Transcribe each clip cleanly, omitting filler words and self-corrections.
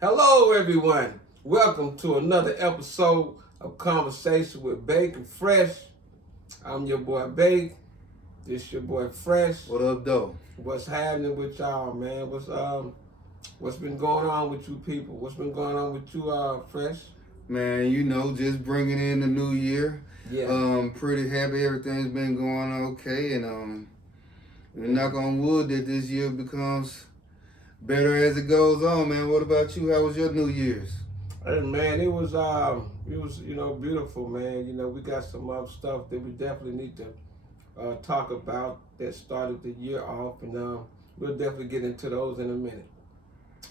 Hello, everyone. Welcome to another episode of Conversation with Bake and Fresh. I'm your boy Bake. This your boy Fresh. What up, though? What's happening with y'all, man? What's been going on with you people? What's been going on with you, Fresh? Man, just bringing in the new year. Yeah. Pretty happy everything's been going okay, and knock on wood that this year becomes better as it goes on, man. What about you? How was your New Year's? Hey man, it was beautiful, man. We got some other stuff that we definitely need to talk about that started the year off, and we'll definitely get into those in a minute.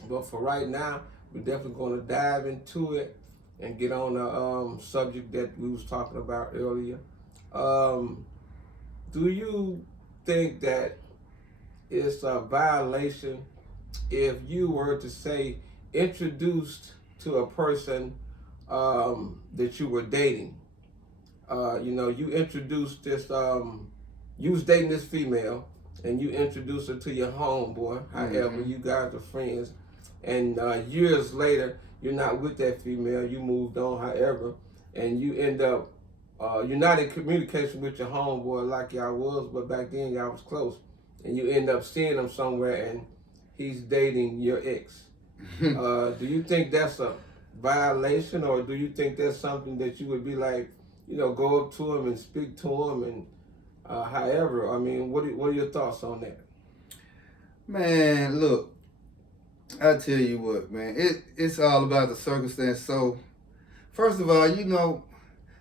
But for right now, we're definitely going to dive into it and get on the subject that we was talking about earlier. Do you think that it's a violation if you were to say introduced to a person that you were dating? You introduced this, you was dating this female, and you introduced her to your homeboy. However, you guys are friends, and years later, you're not with that female. You moved on, however, and you end up, you're not in communication with your homeboy like y'all was, but back then y'all was close, and you end up seeing him somewhere, and he's dating your ex. Do you think that's a violation, or do you think that's something that you would be like, go up to him and speak to him, and however, I mean, what are your thoughts on that? Man, look, I tell you what, man, it's all about the circumstance. So, first of all,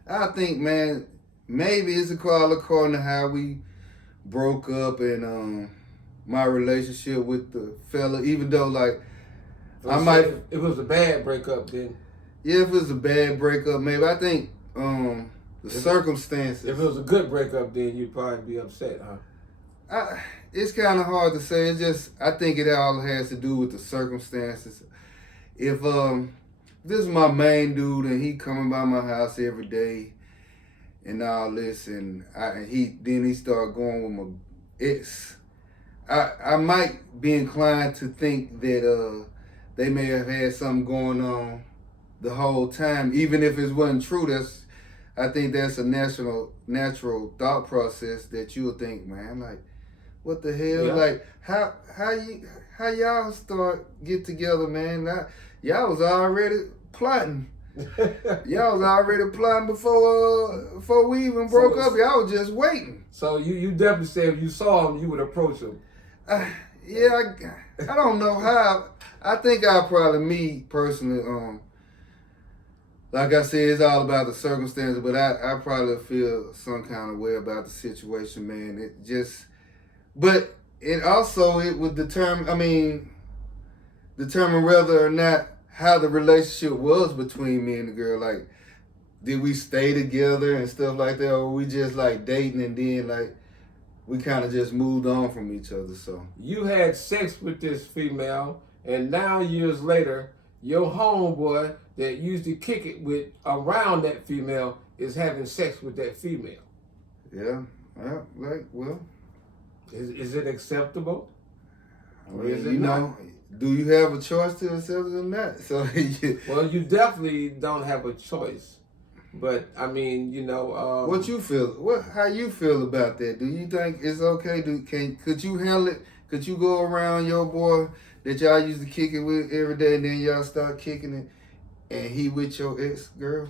I think, man, maybe it's according to how we broke up and my relationship with the fella, even though, like, If it was a bad breakup, then yeah, if it was a bad breakup, maybe. I think the circumstances. if it was a good breakup, then you'd probably be upset, huh? It's kind of hard to say. It's just, I think it all has to do with the circumstances. If this is my main dude and he coming by my house every day and all this, and he start going with my ex, I might be inclined to think that they may have had something going on the whole time, even if it wasn't true. I think that's a natural thought process that you'll think, man, like, what the hell? Yeah. Like, how y'all get together, man? Y'all was already plotting. Y'all was already plotting before we even broke up. Y'all was just waiting. So you definitely said if you saw him, you would approach him. Yeah, I don't know how. I think me personally, like I said, it's all about the circumstances, but I probably feel some kind of way about the situation, man. But it would determine whether or not how the relationship was between me and the girl. Like, did we stay together and stuff like that, or were we just like dating and then like we kind of just moved on from each other? So you had sex with this female, and now years later, your homeboy that used to kick it with around that female is having sex with that female. Yeah, well. Is it acceptable? Or is it not? Do you have a choice to accept it or not? So well, you definitely don't have a choice. But I mean, what you feel? How you feel about that? Do you think it's okay? Could you handle it? Could you go around your boy that y'all used to kick it with every day, and then y'all start kicking it, and he with your ex girl?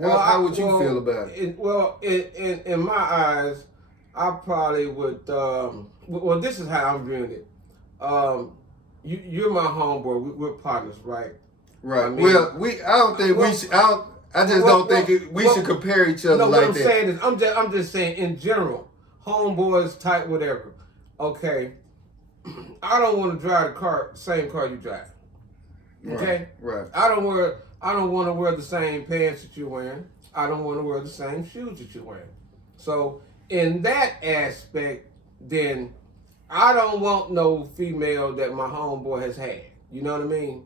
How would you feel about it? In my eyes, I probably would. Well, this is how I'm viewing it. You're my homeboy. We're partners, right? Right. I mean, I don't think we should. I just don't think we should compare each other like that. What I'm saying is, I'm just saying in general, homeboys, type whatever. Okay, I don't want to drive the same car you drive. Okay. Right. I don't want to wear the same pants that you're wearing. I don't want to wear the same shoes that you're wearing. So in that aspect, then I don't want no female that my homeboy has had. You know what I mean?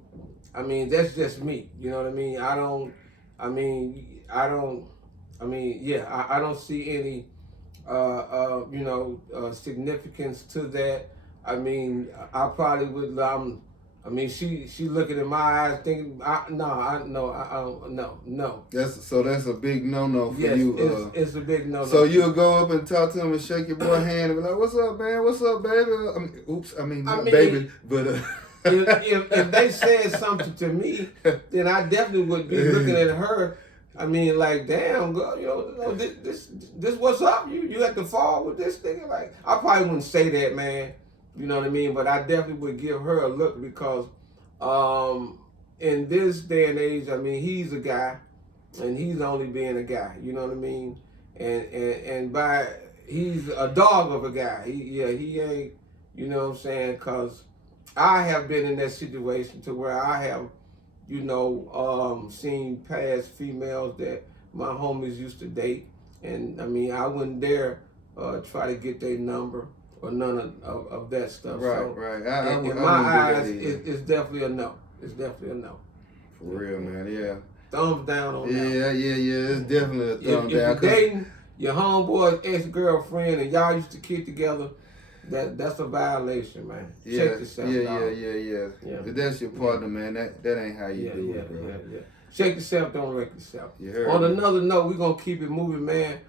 I mean, that's just me. You know what I mean? I don't see any, significance to that. I mean, I probably would, I mean, she looking in my eyes, thinking, no. That's a big no for Yes, you. it's a big no. So you'll go up and talk to him and shake your boy hand and be like, "What's up, man? What's up, baby?" Not baby, but if they said something to me, then I definitely would be looking at her. I mean, like, damn, girl, this what's up? You have to fall with this thing. Like, I probably wouldn't say that, man. You know what I mean? But I definitely would give her a look because in this day and age, I mean, he's a guy, and he's only being a guy. You know what I mean? And he's a dog of a guy. He ain't. You know what I'm saying? Because I have been in that situation to where I have, seen past females that my homies used to date, and I mean, I wouldn't dare try to get their number or none of that stuff. Right. In my eyes, it's definitely a no. It's definitely a no. For real, man. Yeah. Thumbs down on that. Yeah. It's definitely a thumbs down. If you're dating your homeboy's ex-girlfriend and y'all used to kid together, that's a violation, man. Check yourself. Yeah. If that's your partner, man, that ain't how you do it, bro. Yeah. Check yourself, don't wreck yourself. You heard On me. another note, we're gonna keep it moving, man.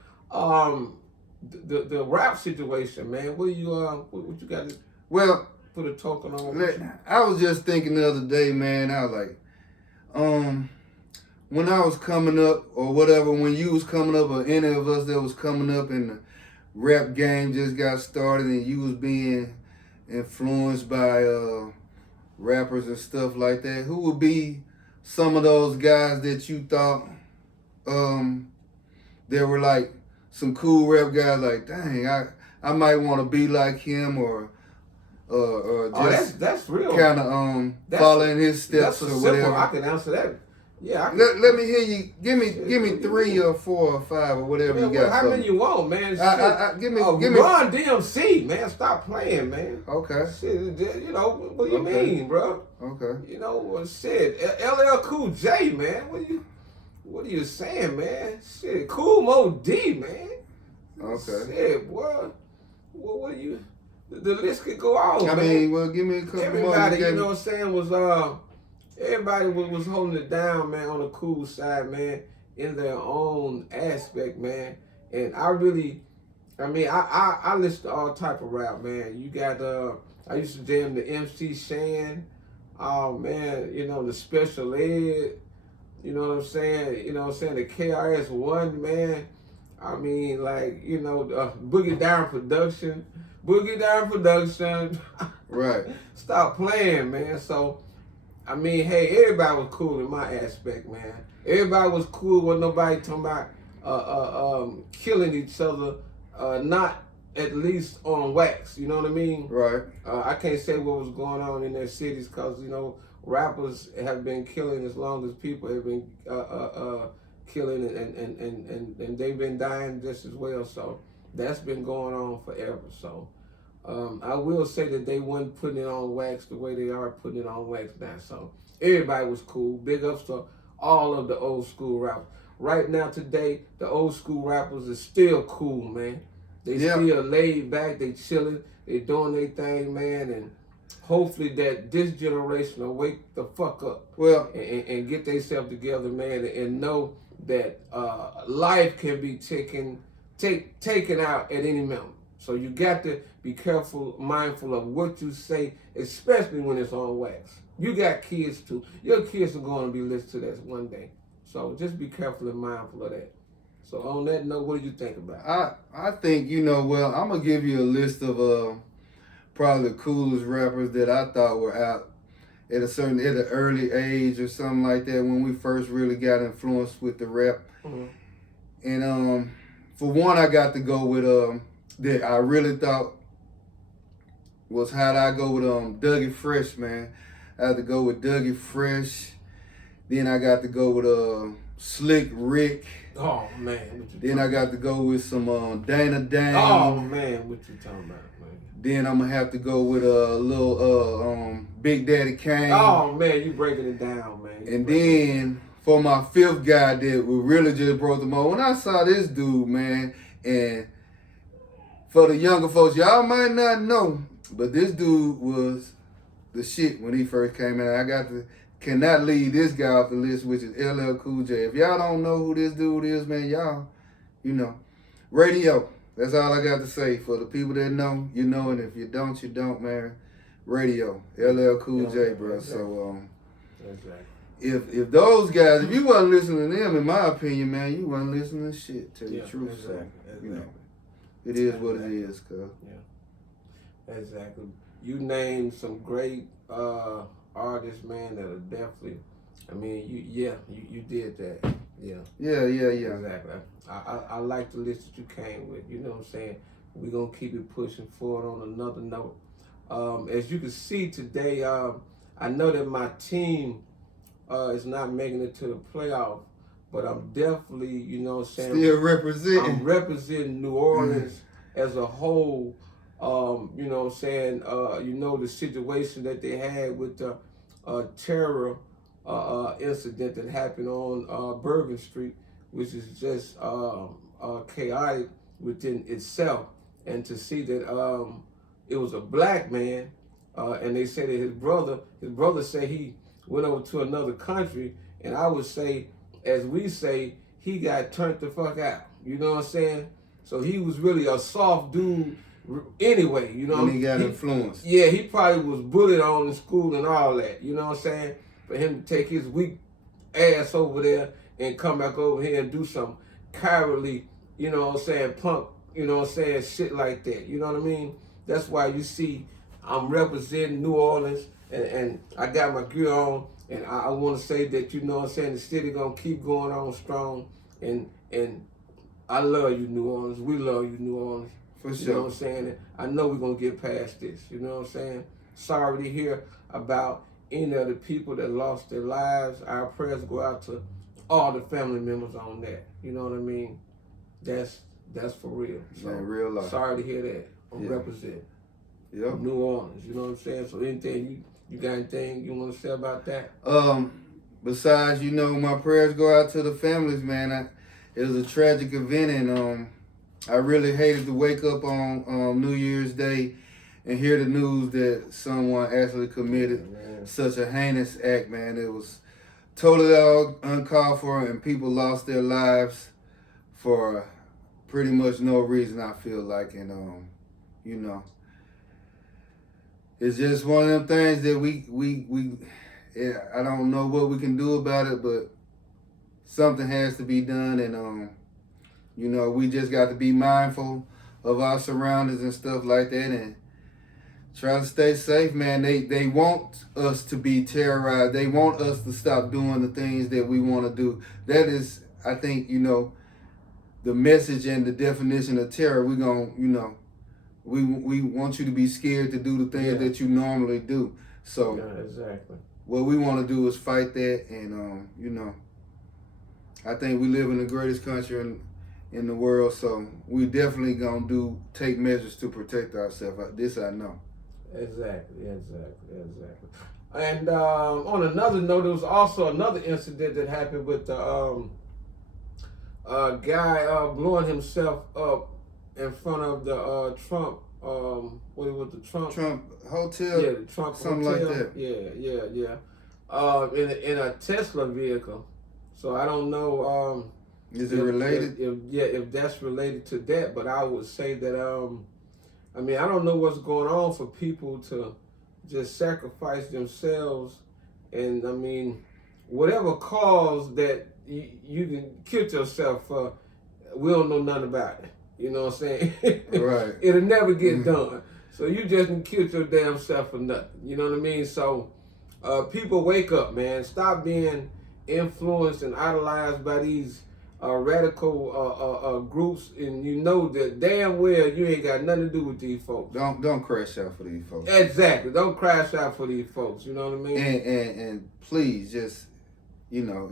The rap situation, man. What you got to put a token on? I was just thinking the other day, man. I was like, when I was coming up or whatever, when you was coming up or any of us that was coming up and the rap game just got started and you was being influenced by rappers and stuff like that, who would be some of those guys that you thought they were like some cool rap guys, like, dang, I might want to be like him or just that's real. Kind of follow in his steps or whatever. I can answer that. Yeah. Let me hear you. Give me 3 or 4 or 5 or whatever you got. How many you want, man? Give me Run DMC, man. Stop playing, man. Okay. Shit, what do you mean, bro? Okay. Shit. LL Cool J, man. What are you saying, man? Shit. Cool Mo D, man. Okay. Shit, boy. What are you? The list could go on. I mean, well, give me a couple more. Everybody, you know what I'm saying, everybody was holding it down, man, on the cool side, man, in their own aspect, man. And I listen to all type of rap, man. You got I used to jam the MC Shan, man, the Special Ed, you know what I'm saying? The KRS-One, man. I mean, like, Boogie Down Production. Right. Stop playing, man. So, I mean, hey, everybody was cool in my aspect, man. Everybody was cool. Wasn't nobody talking about killing each other, not at least on wax. You know what I mean? Right. I can't say what was going on in their cities because, rappers have been killing as long as people have been killing and they've been dying just as well. So that's been going on forever. So I will say that they weren't putting it on wax the way they are putting it on wax now. So everybody was cool. Big ups to all of the old school rappers. Right now today, the old school rappers are still cool, man. They still laid back, they chilling, they doing their thing, man, and hopefully that this generation will wake the fuck up. Well, and get themselves together, man, and know that life can be taken out at any moment. So you got to be careful, mindful of what you say, especially when it's on wax. You got kids too. Your kids are going to be listening to this one day. So just be careful and mindful of that. So on that note, what do you think about it? I think, well, I'm going to give you a list of probably the coolest rappers that I thought were out at an early age or something like that when we first really got influenced with the rap. Mm-hmm. And for one, I got to go with that I really thought was hot. I go with Dougie Fresh, man. I had to go with Dougie Fresh. Then I got to go with Slick Rick. Oh man. Then I got to go with some Dana Dane. Oh man, what you talking about, man? Then I'm gonna have to go with a little Big Daddy Kane. Oh man, you breaking it down, man. And then for my fifth guy that really just broke the mold, when I saw this dude, man, and for the younger folks, y'all might not know, but this dude was the shit when he first came in. Cannot leave this guy off the list, which is LL Cool J. If y'all don't know who this dude is, man, y'all, radio. That's all I got to say. For the people that know, you know, and if you don't, you don't, man. Radio, LL Cool J, bro. Exactly. So, Exactly. if those guys, if you wasn't listening to them, in my opinion, man, you wasn't listening to shit. Tell you the truth, exactly. so you know, it is what it is, cuz. Exactly. You named some great artists, man, that are definitely. I mean, you did that. Yeah. Yeah. Exactly. I like the list that you came with. You know what I'm saying? We're gonna keep it pushing forward on another note. As you can see today, I know that my team is not making it to the playoff, but I'm definitely, you know what I'm saying, Still representing. I'm representing New Orleans as a whole. You know what I'm saying, you know, the situation that they had with the terror incident that happened on Bourbon Street, which is just chaotic within itself. And to see that it was a black man, and they say that his brother said he went over to another country, and I would say, as we say, he got turned the fuck out. You know what I'm saying? So he was really a soft dude anyway, you know. And he got influenced. Yeah, he probably was bullied on in school and all that. You know what I'm saying? For him to take his weak ass over there and come back over here and do some cowardly, you know what I'm saying, punk, you know what I'm saying, shit like that. You know what I mean? That's why you see I'm representing New Orleans, and I got my gear on, and I want to say that, you know what I'm saying, the city gonna keep going on strong, and I love you, New Orleans. We love you, New Orleans. For sure. You know what I'm saying? And I know we're gonna get past this. You know what I'm saying? Sorry to hear about any of the people that lost their lives. Our prayers go out to all the family members on that. You know what I mean? That's for real. So, man, real life. sorry to hear that. I'm Yeah. representing Yep. New Orleans. You know what I'm saying? So anything you got anything you want to say about that? Besides, you know, my prayers go out to the families, man. It was a tragic event, and I really hated to wake up on New Year's Day and hear the news that someone actually committed such a heinous act, man. It was totally uncalled for, and people lost their lives for pretty much no reason, I feel like. And, you know, it's just one of them things that I don't know what we can do about it, but something has to be done. And, you know, we just got to be mindful of our surroundings and stuff like that, and try to stay safe, man. They want us to be terrorized. They want us to stop doing the things that we want to do. That is, I think, you know, the message and the definition of terror. We're going to, you know, we want you to be scared to do the things that you normally do. So yeah, exactly. What we want to do is fight that, and, you know, I think we live in the greatest country in the world, so we definitely gonna take measures to protect ourselves. This I know. Exactly. And on another note, there was also another incident that happened with the guy blowing himself up in front of the Trump. What was the Trump Hotel? Yeah, the Trump something hotel. like that. Yeah. In a Tesla vehicle. So I don't know. Is it related? If that's related to that, but I would say that I mean, I don't know what's going on for people to just sacrifice themselves, and I mean, whatever cause that you can kill yourself for, we don't know nothing about it. You know what I'm saying? Right. It'll never get done. So you just can kill your damn self for nothing. You know what I mean? So people, wake up, man. Stop being influenced and idolized by these radical groups, and you know that damn well you ain't got nothing to do with these folks. Don't crash out for these folks. Exactly. Don't crash out for these folks. You know what I mean? And please, just, you know,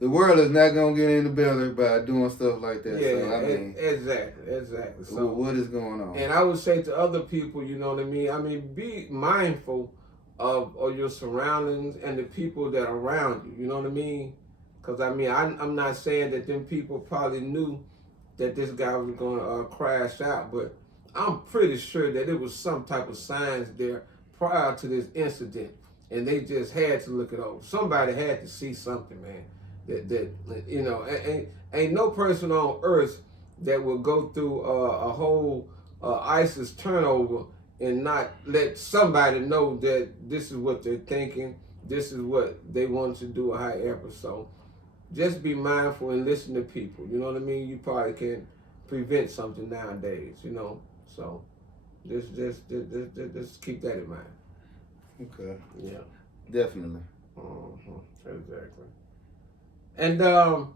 the world is not gonna get any better by doing stuff like that. Yeah, so, I mean, exactly. So what is going on? And I would say to other people, you know what I mean? I mean, be mindful of your surroundings and the people that are around you. You know what I mean? Because, I mean, I'm not saying that them people probably knew that this guy was going to crash out, but I'm pretty sure that it was some type of signs there prior to this incident, and they just had to look it over. Somebody had to see something, man. That you know, ain't no person on earth that will go through a whole ISIS turnover and not let somebody know that this is what they're thinking, this is what they want to do, or however. So just be mindful and listen to people. You know what I mean? You probably can prevent something nowadays, you know. So just keep that in mind. Okay. Yeah. Definitely. Exactly. And on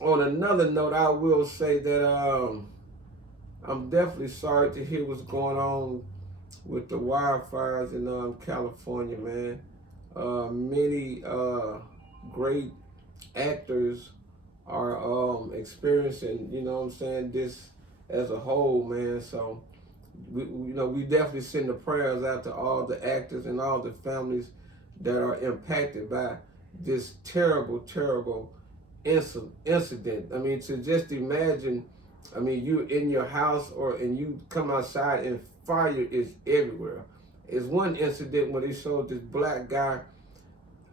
another note, I will say that I'm definitely sorry to hear what's going on with the wildfires in California, man. Many great actors are experiencing, you know what I'm saying, this as a whole, man. So we definitely send the prayers out to all the actors and all the families that are impacted by this terrible, terrible incident. I mean, to just imagine, I mean, you in your house and you come outside and fire is everywhere. It's one incident where they showed this black guy.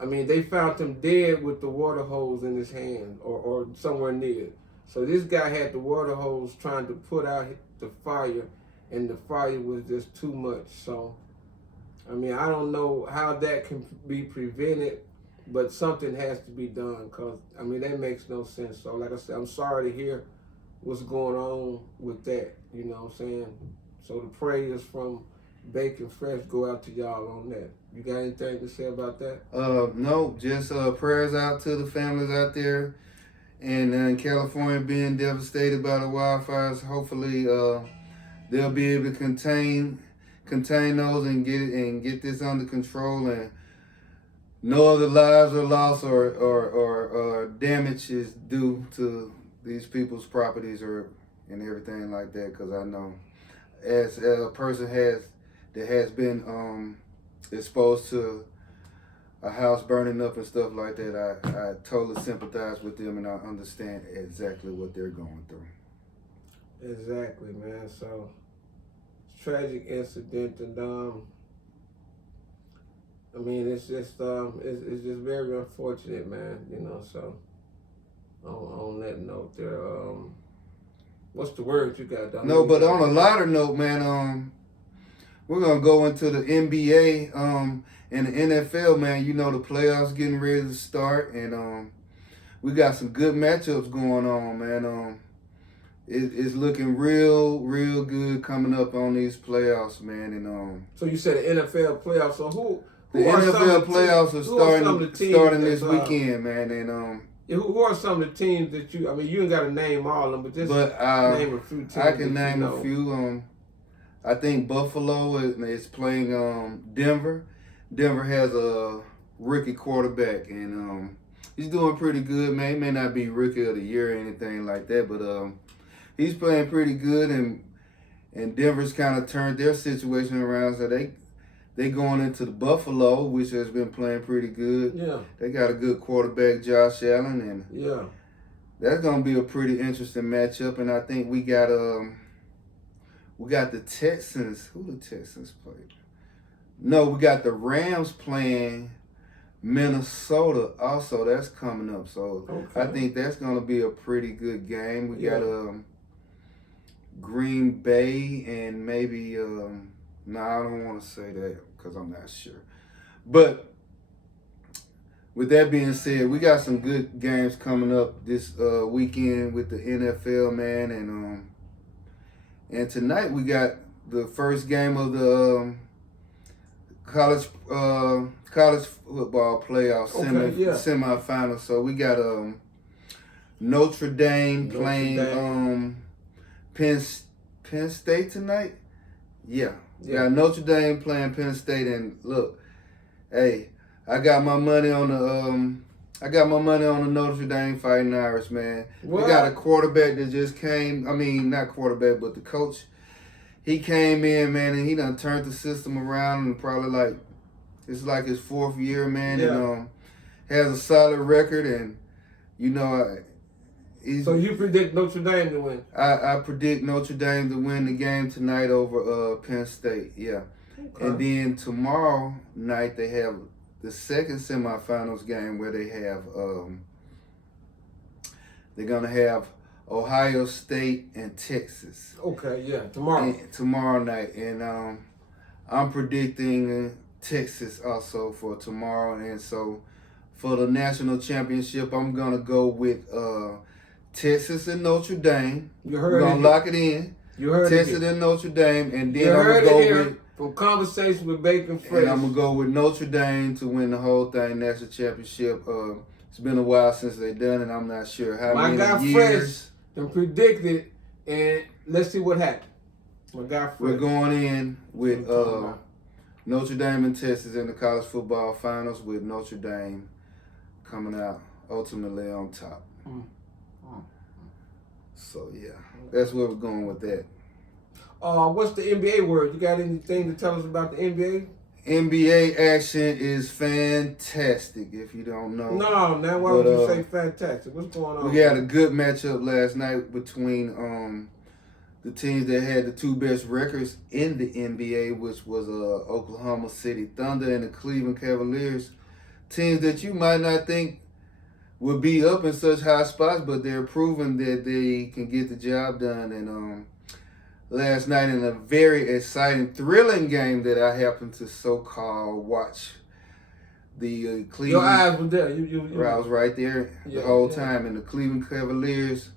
I mean, they found him dead with the water hose in his hand or somewhere near it. So this guy had the water hose trying to put out the fire, and the fire was just too much. So, I mean, I don't know how that can be prevented, but something has to be done, because, I mean, that makes no sense. So, like I said, I'm sorry to hear what's going on with that, you know what I'm saying? So the prayers from Bacon Fresh go out to y'all on that. You got anything to say about that? No, just prayers out to the families out there and in California being devastated by the wildfires. Hopefully they'll be able to contain those and get this under control, and no other lives are lost or damage is due to these people's properties and everything like that. Because I know, as a person that has been exposed to a house burning up and stuff like that, I totally sympathize with them, and I understand exactly what they're going through. Exactly, man. So tragic incident, and I mean, it's just very unfortunate, man. You know, so on that note, there, what's the word you got, Don? No, but on a lighter note, man, we're gonna go into the NBA, and the NFL, man. You know, the playoffs getting ready to start, and we got some good matchups going on, man. It's looking real good coming up on these playoffs, man. And so you said the NFL playoffs. So who the NFL playoffs are starting this weekend, man. And who are some of the teams that you? I mean, you ain't got to name all of them, but just name a few teams. I can name a few. I think Buffalo is playing Denver. Denver has a rookie quarterback, and he's doing pretty good, man. He may not be rookie of the year or anything like that, but he's playing pretty good, and Denver's kind of turned their situation around, so they going into the Buffalo, which has been playing pretty good. Yeah. They got a good quarterback, Josh Allen, and yeah, that's gonna be a pretty interesting matchup. And I think we got the Texans. Who the Texans play? No, we got the Rams playing Minnesota also. That's coming up. So okay. I think that's gonna be a pretty good game. We got Green Bay and maybe no, I don't want to say that because I'm not sure. But with that being said, we got some good games coming up this weekend with the NFL, man, and tonight we got the first game of the college football playoff semifinal. So we got Notre Dame playing Penn State tonight. Yeah. Got Notre Dame playing Penn State, and look, hey, I got my money on the Notre Dame Fighting Irish, man. What? We got a quarterback that just came. I mean, not quarterback, but the coach. He came in, man, and he done turned the system around, and probably it's like his fourth year, man, and has a solid record, and you know. So you predict Notre Dame to win? I predict Notre Dame to win the game tonight over Penn State. Yeah, Okay. And then tomorrow night they have the second semifinals game where they have they're gonna have Ohio State and Texas. Okay, yeah, tomorrow. Tomorrow night, and I'm predicting Texas also for tomorrow, and so for the national championship, I'm gonna go with Texas and Notre Dame. You heard We're it. gonna lock it in. You heard Texas it. and Notre Dame, and You then I'm heard gonna go it here with. from Conversation with Bacon Fresh. And I'm gonna go with Notre Dame to win the whole thing, national championship. It's been a while since they done it. I'm not sure how My guy many Fresh years. done predicted, and let's see what happened. My guy Fresh. We're going in with What I'm talking about. Notre Dame and Texas in the college football finals, with Notre Dame coming out ultimately on top. So yeah, that's where we're going with that. What's the NBA word? You got anything to tell us about the NBA? NBA action is fantastic. If you don't know, No, now why would you say fantastic? What's going on? we had a good matchup last night between the teams that had the two best records in the NBA, which was Oklahoma City Thunder and the Cleveland Cavaliers. Teams that you might not think would be up in such high spots, but they're proving that they can get the job done. And last night, in a very exciting, thrilling game that I happened to so-called watch, the Cleveland. Your eyes were there. I was right there the whole time, and the Cleveland Cavaliers,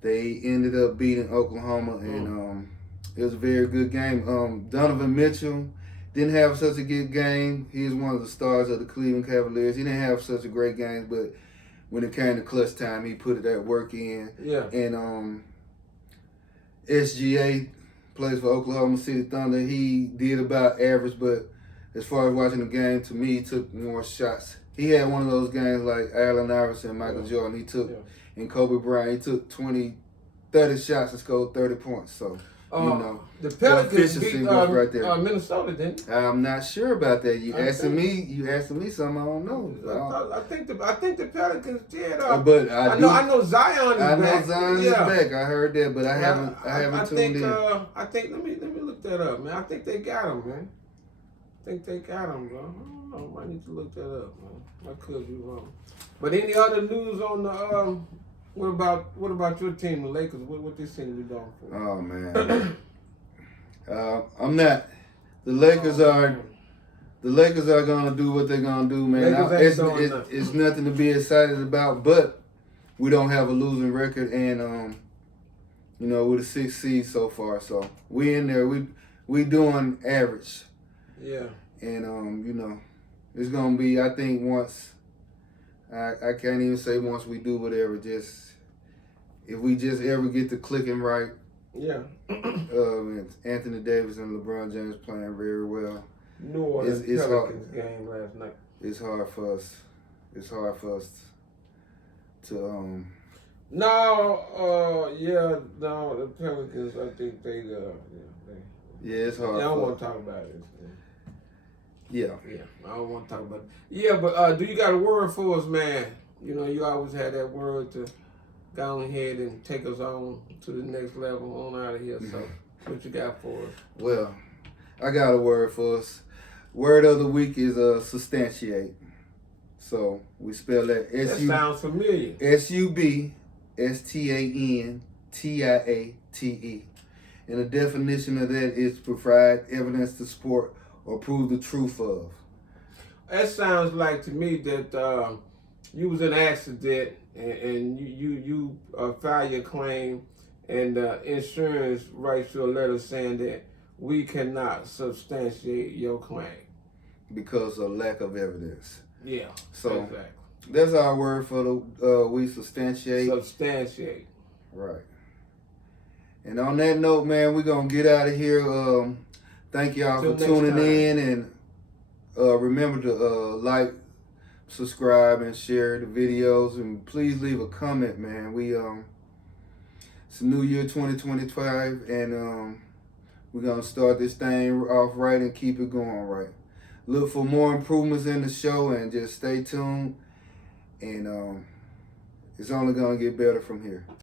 they ended up beating Oklahoma, and it was a very good game. Donovan Mitchell didn't have such a good game. He is one of the stars of the Cleveland Cavaliers. He didn't have such a great game, but when it came to clutch time, he put that work in. Yeah. And SGA plays for Oklahoma City Thunder. He did about average, but as far as watching the game, to me, he took more shots. He had one of those games like Allen Iverson and Michael Jordan. He took, and Kobe Bryant, he took 30 shots and scored 30 points. So, you know, the Pelicans efficiency beat was right there. Minnesota, didn't they? I'm not sure about that. You asking me something I don't know. I think the Pelicans did. But I know Zion is back. I know Zion is back. I heard that, but I haven't tuned in. I think let me look that up, man. I think they got him, man. I think they got him, bro. I don't know. I need to look that up, man. I could be wrong. But any other news on the what about your team, the Lakers? What this team we going for? Oh man, I'm not. The Lakers are gonna do what they're gonna do, man. It's nothing to be excited about, but we don't have a losing record, and you know, we're the 6th seed so far, so we in there. We doing average. Yeah. And you know, it's gonna be. I think once. I can't even say once we do whatever. Just if we just ever get the clicking right. Yeah. And Anthony Davis and LeBron James playing very well. New Orleans Pelicans game last night. It's hard for us. It's hard for us to No, the Pelicans. I think they yeah, it's hard. I don't want to talk about it. Yeah, I don't want to talk about it. Yeah, but do you got a word for us, man? You know, you always had that word to go ahead and take us on to the next level on out of here. So, what you got for us? Well, I got a word for us. Word of the week is substantiate. So we spell that That sounds familiar. SUBSTANTIATE. And the definition of that is provide evidence to support or prove the truth of. That sounds like to me that you was in an accident and you filed your claim, and insurance writes you a letter saying that we cannot substantiate your claim because of lack of evidence. Yeah. So exactly. That's our word for the we substantiate. Substantiate. Right. And on that note, man, we're gonna get out of here. Thank y'all for tuning in, and remember to like, subscribe, and share the videos, and please leave a comment, man. It's a new year 2025, and we're gonna start this thing off right and keep it going right. Look for more improvements in the show, and just stay tuned, and it's only gonna get better from here.